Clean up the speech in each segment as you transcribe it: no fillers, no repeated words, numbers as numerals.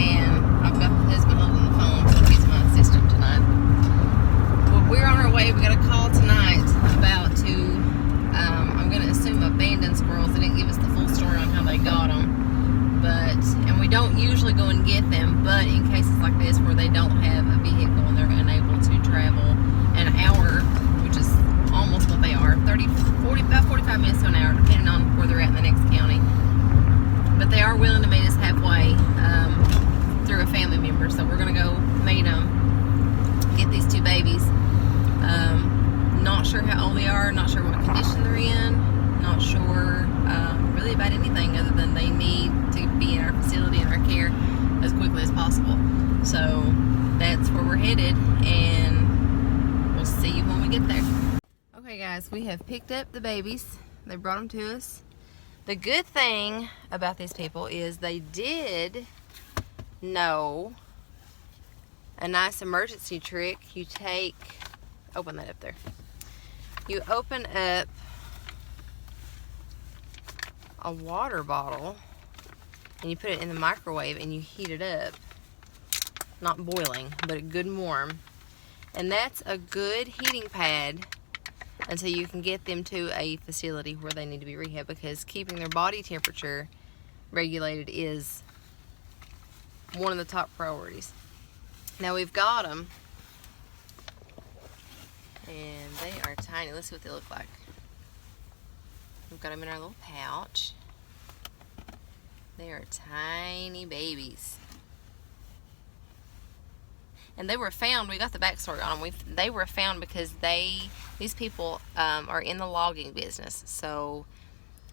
and I've got the husband holding the phone, so he's my assistant tonight. Well, we're on our way. We got a call tonight about I'm going to assume abandoned squirrels. They didn't give us the full story on how they got them, and we don't usually go and get them, but in cases like this where they don't have a vehicle and they're unable to travel an hour, which is almost what they are, about 45 minutes to an hour, depending on where they're at in the next county. But they are willing to meet us halfway through a family member, so we're going to go meet them, get these two babies. Not sure how old they are, not sure what condition they're in, not sure really about anything other than they need to be in our facility, in our care, as quickly as possible. So that's where we're headed, and we'll see you when we get there. Okay guys, we have picked up the babies. They brought them to us. The good thing about these people is they did know a nice emergency trick. You open that up there. You open up a water bottle and you put it in the microwave and you heat it up. Not boiling, but good and warm. And that's a good heating pad until you can get them to a facility where they need to be rehabbed, because keeping their body temperature regulated is one of the top priorities. Now we've got them, and they are tiny. Let's see what they look like. We've got them in our little pouch. They are tiny babies. And they were found, we got the backstory on them. They were found because these people are in the logging business. So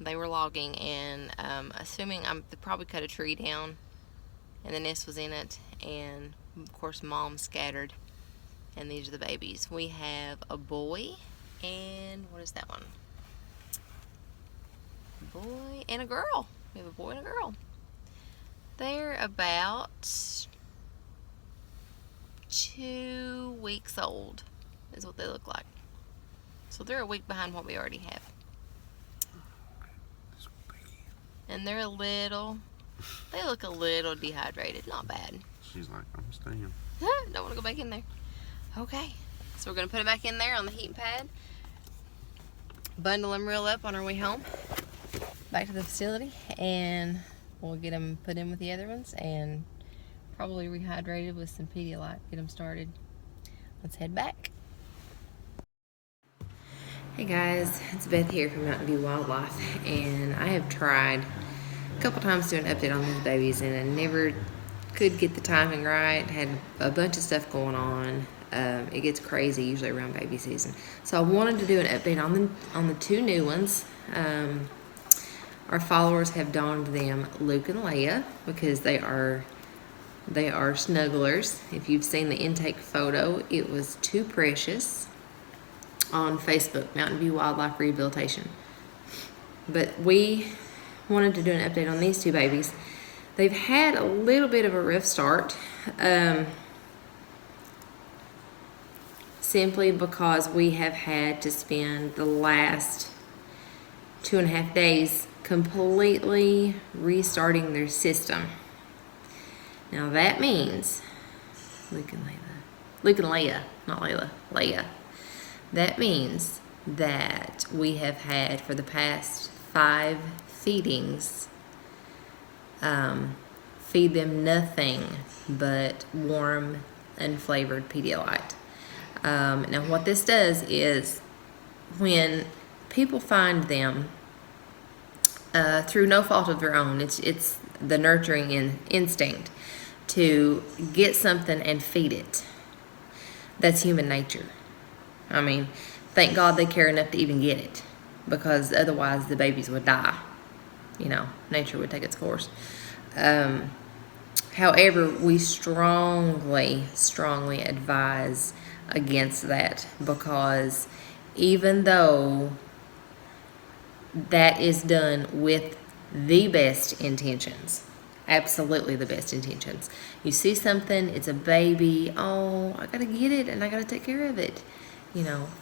they were logging, and assuming they probably cut a tree down and the nest was in it. And of course mom scattered, and these are the babies. We have a boy, and what is that one? A boy and a girl. We have a boy and a girl. They're about 2 weeks old is what they look like. So they're a week behind what we already have. And they look a little dehydrated. Not bad. She's like, I'm staying. Don't want to go back in there. Okay, so we're going to put it back in there on the heating pad, bundle them real up on our way home back to the facility, and we'll get them put in with the other ones and probably rehydrated with some Pedialyte. Get them started. Let's head back. Hey guys, it's Beth here from Mountain View Wildlife, and I have tried a couple times to do an update on these babies, and I never could get the timing right. Had a bunch of stuff going on. It gets crazy usually around baby season, so I wanted to do an update on the two new ones. Our followers have donned them Luke and Leia because they are snugglers. If you've seen the intake photo, it was too precious on Facebook, Mountain View Wildlife Rehabilitation. But we wanted to do an update on these two babies. They've had a little bit of a rough start, simply because we have had to spend the last 2.5 days completely restarting their system. Now that means Luke and Leia, not Layla, Leia. That means that we have had for the past 5 feedings feed them nothing but warm and flavored Pedialyte. Now what this does is, when people find them through no fault of their own, it's the nurturing instinct to get something and feed it. That's human nature. I mean, thank God they care enough to even get it, because otherwise the babies would die. Nature would take its course. However, we strongly advise against that, because even though that is done with the best intentions, absolutely the best intentions. You see something, it's a baby, oh, I gotta get it and I gotta take care of it.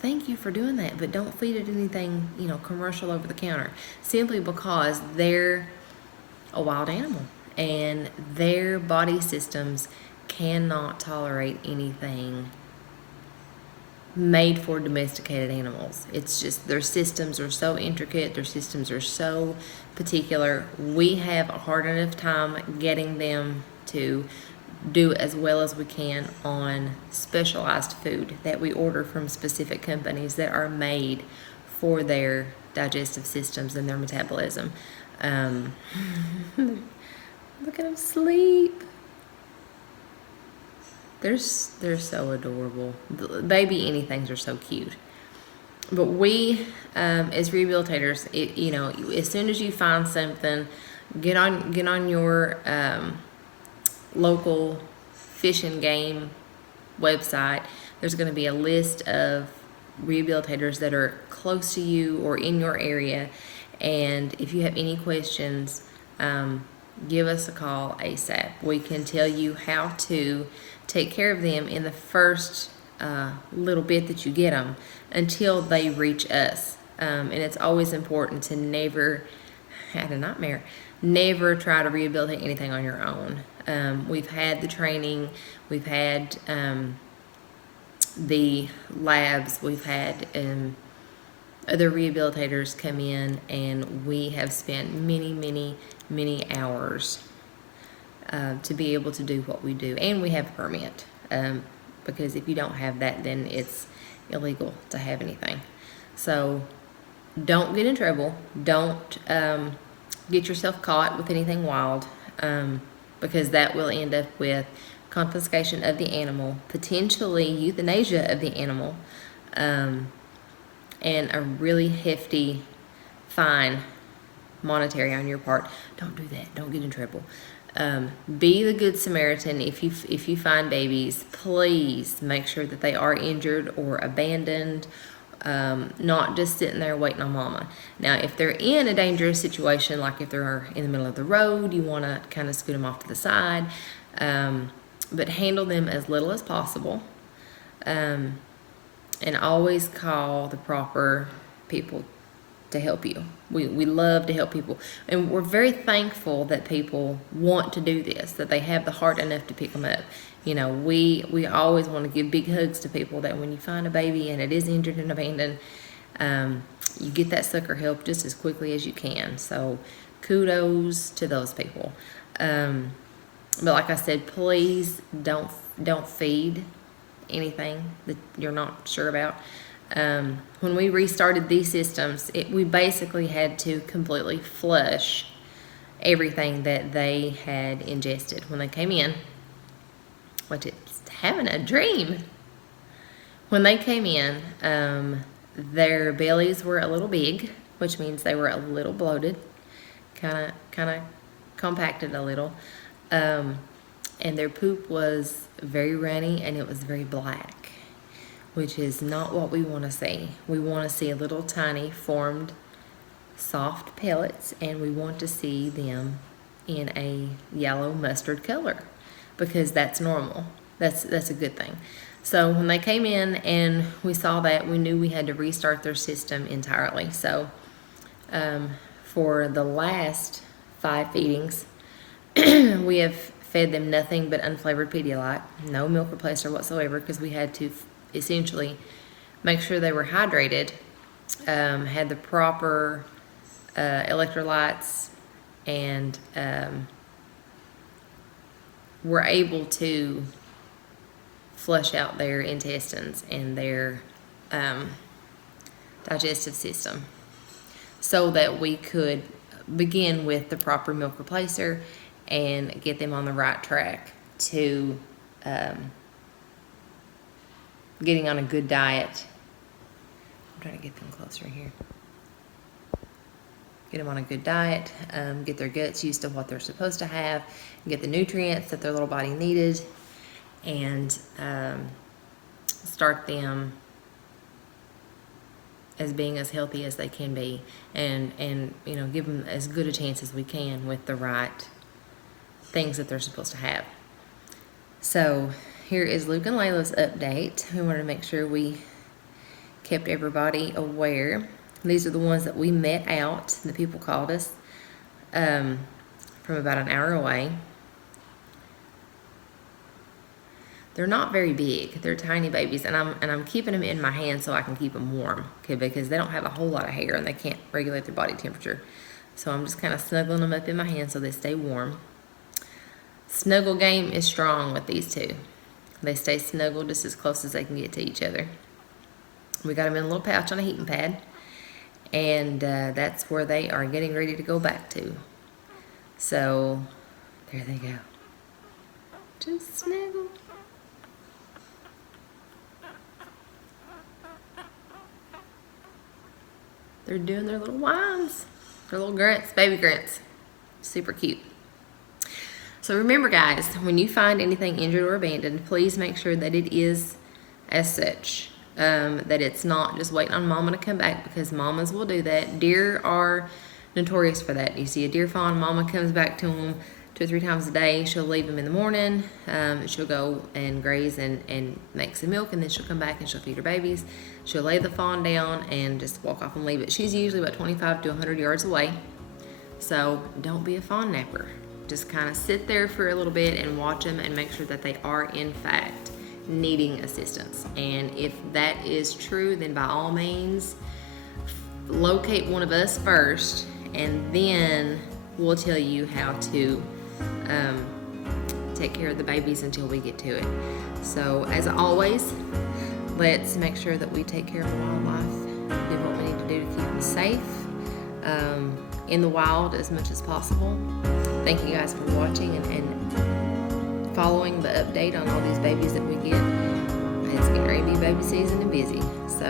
Thank you for doing that, but don't feed it anything, commercial over the counter, simply because they're a wild animal and their body systems cannot tolerate anything made for domesticated animals. It's just their systems are so intricate, their systems are so particular. We have a hard enough time getting them to do as well as we can on specialized food that we order from specific companies that are made for their digestive systems and their metabolism. Look at them sleep. They're so adorable. Baby anythings are so cute. But we, as rehabilitators, as soon as you find something, get on your local fish and game website. There's going to be a list of rehabilitators that are close to you or in your area, and if you have any questions, give us a call ASAP. We can tell you how to take care of them in the first little bit that you get them until they reach us. And it's always important to never try to rehabilitate anything on your own. We've had the training, we've had the labs, we've had other rehabilitators come in, and we have spent many hours to be able to do what we do. And we have a permit, because if you don't have that, then it's illegal to have anything. So don't get in trouble. Don't get yourself caught with anything wild, because that will end up with confiscation of the animal, potentially euthanasia of the animal, and a really hefty fine, monetary, on your part. Don't do that. Don't get in trouble. Be the good Samaritan. If you find babies, please make sure that they are injured or abandoned, not just sitting there waiting on mama. Now, if they're in a dangerous situation, like if they're in the middle of the road, you want to kind of scoot them off to the side, but handle them as little as possible, and always call the proper people to help you. We love to help people, and we're very thankful that people want to do this, that they have the heart enough to pick them up. We always want to give big hugs to people that when you find a baby and it is injured and abandoned, you get that sucker help just as quickly as you can. So kudos to those people. But like I said, please don't feed anything that you're not sure about. When we restarted these systems, we basically had to completely flush everything that they had ingested when they came in, which it's having a dream. When they came in, their bellies were a little big, which means they were a little bloated, kind of compacted a little, and their poop was very runny and it was very black, which is not what we want to see. We want to see a little tiny formed soft pellets, and we want to see them in a yellow mustard color, because that's normal. That's a good thing. So when they came in and we saw that, we knew we had to restart their system entirely. So for the last 5 feedings, we have fed them nothing but unflavored Pedialyte, no milk replacer whatsoever, because we had to essentially make sure they were hydrated, had the proper electrolytes, and were able to flush out their intestines and their digestive system, so that we could begin with the proper milk replacer and get them on the right track to getting on a good diet. I'm trying to get them closer here. Get them on a good diet, get their guts used to what they're supposed to have, get the nutrients that their little body needed, and start them as being as healthy as they can be, and give them as good a chance as we can with the right things that they're supposed to have. So here is Luke and Layla's update. We wanted to make sure we kept everybody aware. These are the ones that we met out. The people called us. from about an hour away. They're not very big. They're tiny babies, and I'm keeping them in my hand so I can keep them warm, okay, because they don't have a whole lot of hair and they can't regulate their body temperature. So I'm just kind of snuggling them up in my hand so they stay warm. Snuggle game is strong with these two. They stay snuggled just as close as they can get to each other. We got them in a little pouch on a heating pad, and that's where they are getting ready to go back to. So there they go. Just snuggle. They're doing their little whines, their little grunts, baby grunts. Super cute. So remember, guys, when you find anything injured or abandoned, please make sure that it is as such. That it's not just waiting on mama to come back, because mamas will do that. Deer are notorious for that. You see a deer fawn, mama comes back to them 2 or 3 times a day. She'll leave them in the morning. She'll go and graze and make some milk, and then she'll come back and she'll feed her babies. She'll lay the fawn down and just walk off and leave it. She's usually about 25 to 100 yards away. So don't be a fawn napper. Just kind of sit there for a little bit and watch them and make sure that they are in fact needing assistance. And if that is true, then by all means locate one of us first, and then we'll tell you how to take care of the babies until we get to it. So as always, let's make sure that we take care of the wildlife, do what we need to do to keep them safe in the wild as much as possible. Thank you guys for watching and following the update on all these babies that we get. It's getting ready to be baby season and busy. So